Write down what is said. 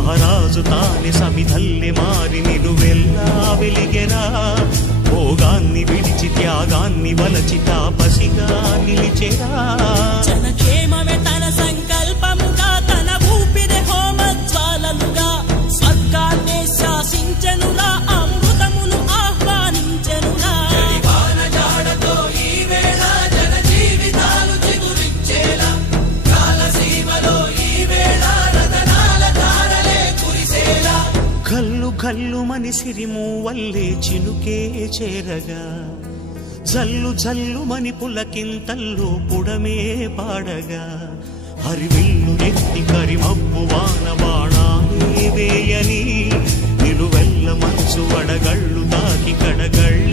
మహారాజు తానే సమిధల్లె మారి నిలువెల్లా వెలిగెరా భోగాన్ని విడిచి త్యాగాన్ని వలచి తాపసిగా నిలిచెరా జనక్షేమమే తన సంకల్పముగా తన ఊపిరి హోమజ్వాలలుగా స్వర్గాన్నే శాసించెనురా అమృతమును ఆహ్వానించెనురా జాడతో ఈ వేళ జన జీవితాలు చిగురించేలా కాలసీమలో ఈ వేళ రతనాల ధారలే కురిసేలా కల్లు కల్లు మని సిరిము వల్లే చినుకే చేరగా జల్లు జల్లు మని పులకింతల్లు పుడమే పాడగా హరివిల్లు నెత్తి కరిమబ్బు వాన బాణాలే వేయని నిలువెల్ల మనసు వడగళ్ళు తాకి కడగళ్ళ